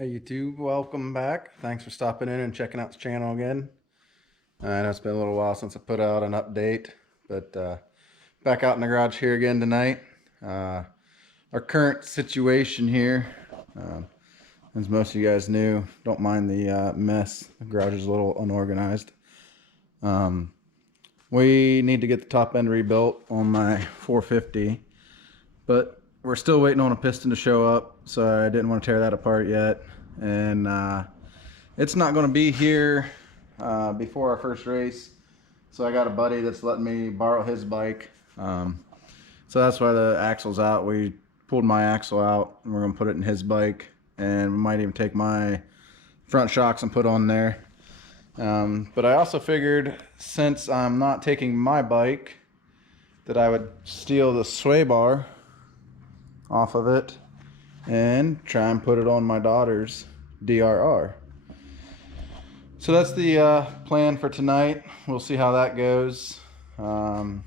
Hey YouTube, welcome back. Thanks for stopping in and checking out the channel again. I know it's been a little while since I put out an update, but back out in the garage here again tonight. Our current situation here, as most of you guys knew, don't mind the mess. The garage is a little unorganized. We need to get the top end rebuilt on my 450, but we're still waiting on a piston to show up, so I didn't want to tear that apart yet. And it's not going to be here before our first race, so I got a buddy that's letting me borrow his bike. So that's why the axle's out. We pulled my axle out and we're going to put it in his bike, and we might even take my front shocks and put on there. But I also figured, since I'm not taking my bike, that I would steal the sway bar off of it and try and put it on my daughter's DRR. So that's the plan for tonight. We'll see how that goes. I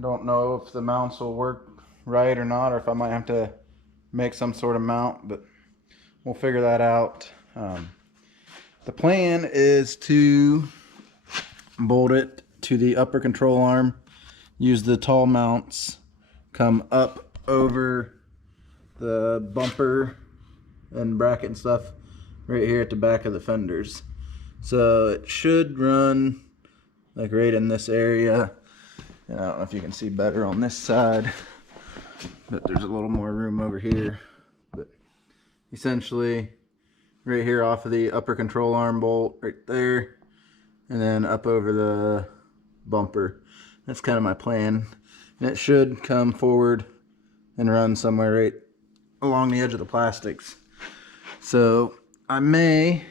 don't know if the mounts will work right or not, or if I might have to make some sort of mount, but we'll figure that out. The plan is to bolt it to the upper control arm, use the tall mounts, come up over the bumper and bracket and stuff right here at the back of the fenders. So it should run like right in this area. And I don't know if you can see better on this side, but there's a little more room over here. But essentially right here off of the upper control arm bolt right there, and then up over the bumper. That's kind of my plan. And it should come forward and run somewhere right along the edge of the plastics. So I may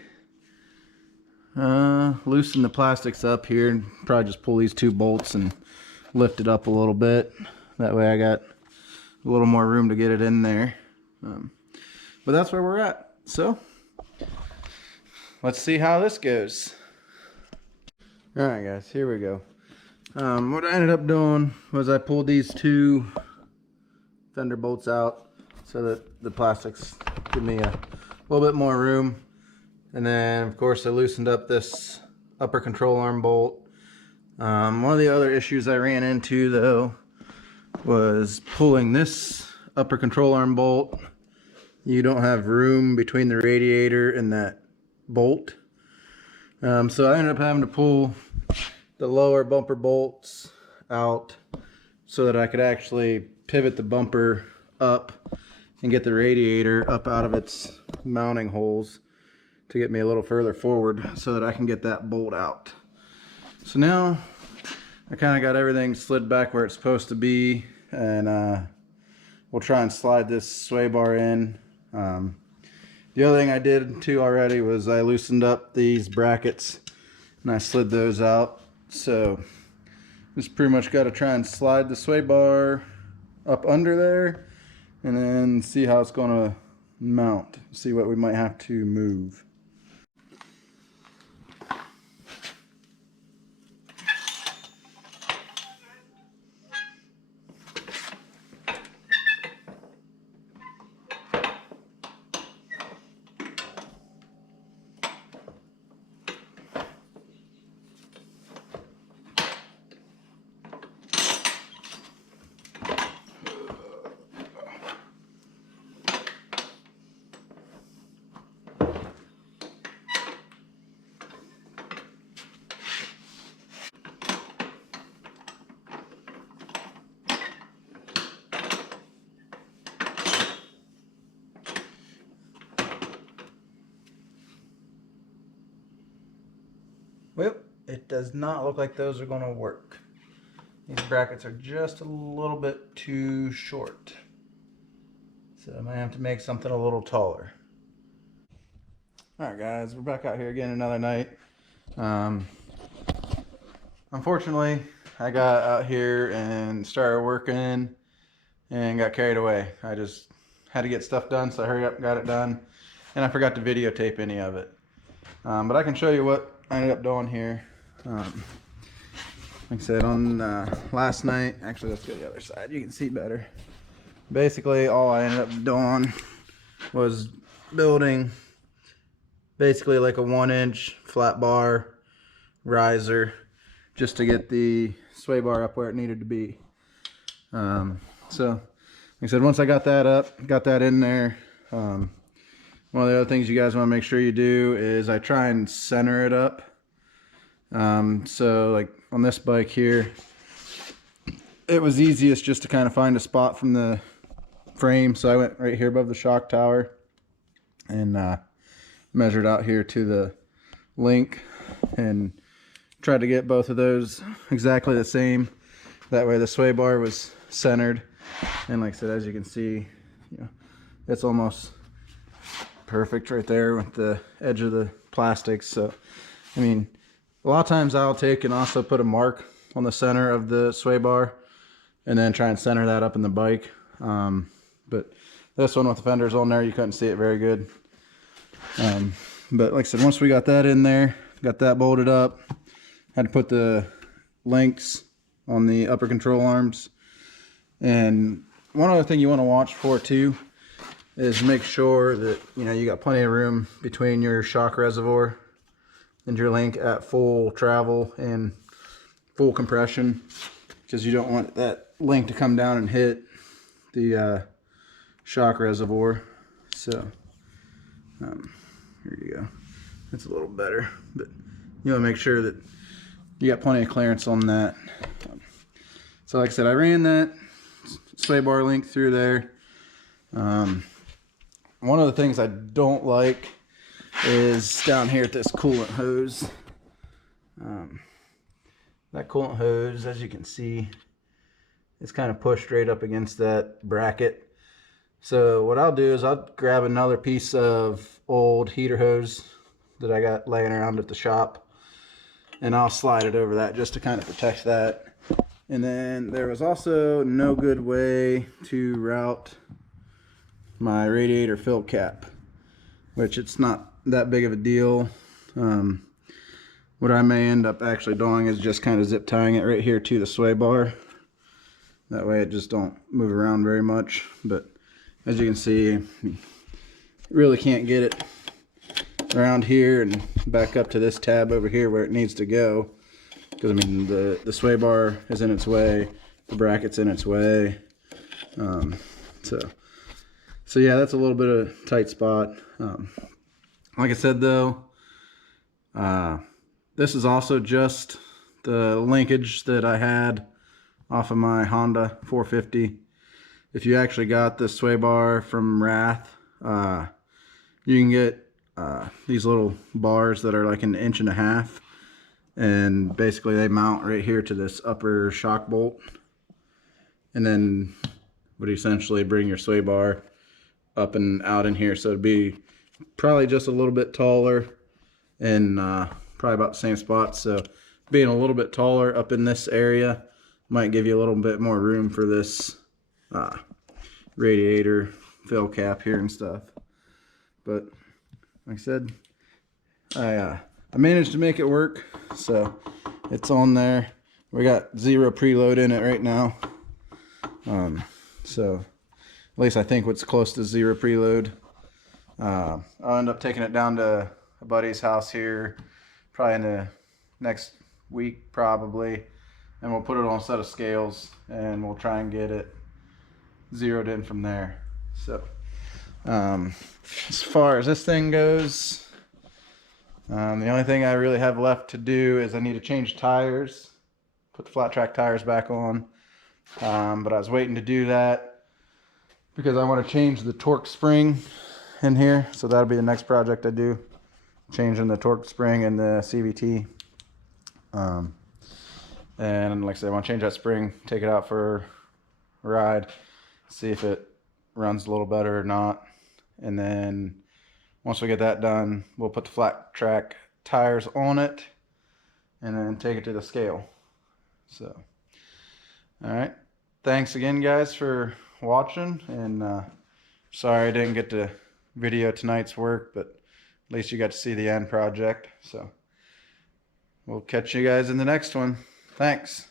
loosen the plastics up here and probably just pull these two bolts and lift it up a little bit. That way I got a little more room to get it in there. But that's where we're at. So let's see how this goes. Alright guys, here we go. What I ended up doing was I pulled these two fender bolts out so that the plastics give me a little bit more room. And then of course I loosened up this upper control arm bolt. One of the other issues I ran into though was pulling this upper control arm bolt. You don't have room between the radiator and that bolt. So I ended up having to pull the lower bumper bolts out so that I could actually pivot the bumper up and get the radiator up out of its mounting holes to get me a little further forward so that I can get that bolt out. So now I kind of got everything slid back where it's supposed to be, and we'll try and slide this sway bar in. The other thing I did too already was I loosened up these brackets and I slid those out. So just pretty much got to try and slide the sway bar up under there and then see how it's going to mount, see what we might have to move. Well, it does not look like those are going to work. These brackets are just a little bit too short. So I might have to make something a little taller. Alright guys, we're back out here again another night. Unfortunately, I got out here and started working and got carried away. I just had to get stuff done, so I hurried up and got it done. And I forgot to videotape any of it. But I can show you what I ended up doing here. Like I said, on last night, actually let's go to the other side, you can see better. Basically all I ended up doing was building basically like a 1-inch flat bar riser just to get the sway bar up where it needed to be. So like I said, once I got that up, got that in there, one of the other things you guys want to make sure you do is I try and center it up. So like on this bike here, it was easiest just to kind of find a spot from the frame. So I went right here above the shock tower and measured out here to the link and tried to get both of those exactly the same. That way the sway bar was centered. And like I said, as you can see, you know, it's almost perfect right there with the edge of the plastics. So, I mean, a lot of times I'll take and also put a mark on the center of the sway bar and then try and center that up in the bike. But this one with the fenders on there, you couldn't see it very good. But like I said, once we got that in there, got that bolted up, had to put the links on the upper control arms. And one other thing you want to watch for too is make sure that, you know, you got plenty of room between your shock reservoir and your link at full travel and full compression, because you don't want that link to come down and hit the shock reservoir. So here you go. It's a little better, but you want to make sure that you got plenty of clearance on that. So like I said, I ran that sway bar link through there. One of the things I don't like is down here at this coolant hose. That coolant hose, as you can see, is kind of pushed right up against that bracket. So what I'll do is I'll grab another piece of old heater hose that I got laying around at the shop, and I'll slide it over that just to kind of protect that. And then there was also no good way to route my radiator fill cap, which it's not that big of a deal. What I may end up actually doing is just kind of zip tying it right here to the sway bar. That way it just don't move around very much. But as you can see, you really can't get it around here and back up to this tab over here where it needs to go. Because I mean, the sway bar is in its way, the bracket's in its way. So yeah, that's a little bit of a tight spot. Like I said though, this is also just the linkage that I had off of my Honda 450. If you actually got the sway bar from Rath, you can get these little bars that are like 1.5 inches, and basically they mount right here to this upper shock bolt, and then would essentially bring your sway bar up and out in here. So it'd be probably just a little bit taller and probably about the same spot. So being a little bit taller up in this area might give you a little bit more room for this radiator fill cap here and stuff. But like I said, I managed to make it work, so it's on there. We got 0 preload in it right now, so at least I think what's close to 0 preload. I'll end up taking it down to a buddy's house here probably in the next week probably, and we'll put it on a set of scales and we'll try and get it zeroed in from there. So as far as this thing goes, the only thing I really have left to do is I need to change tires, put the flat track tires back on. But I was waiting to do that because I want to change the torque spring in here. So that'll be the next project I do, changing the torque spring and the CVT. And like I said, I want to change that spring, take it out for a ride, see if it runs a little better or not. And then once we get that done, we'll put the flat track tires on it and then take it to the scale. So, all right. Thanks again, guys, for watching. And sorry I didn't get to video tonight's work, but at least you got to see the end project. So we'll catch you guys in the next one. Thanks.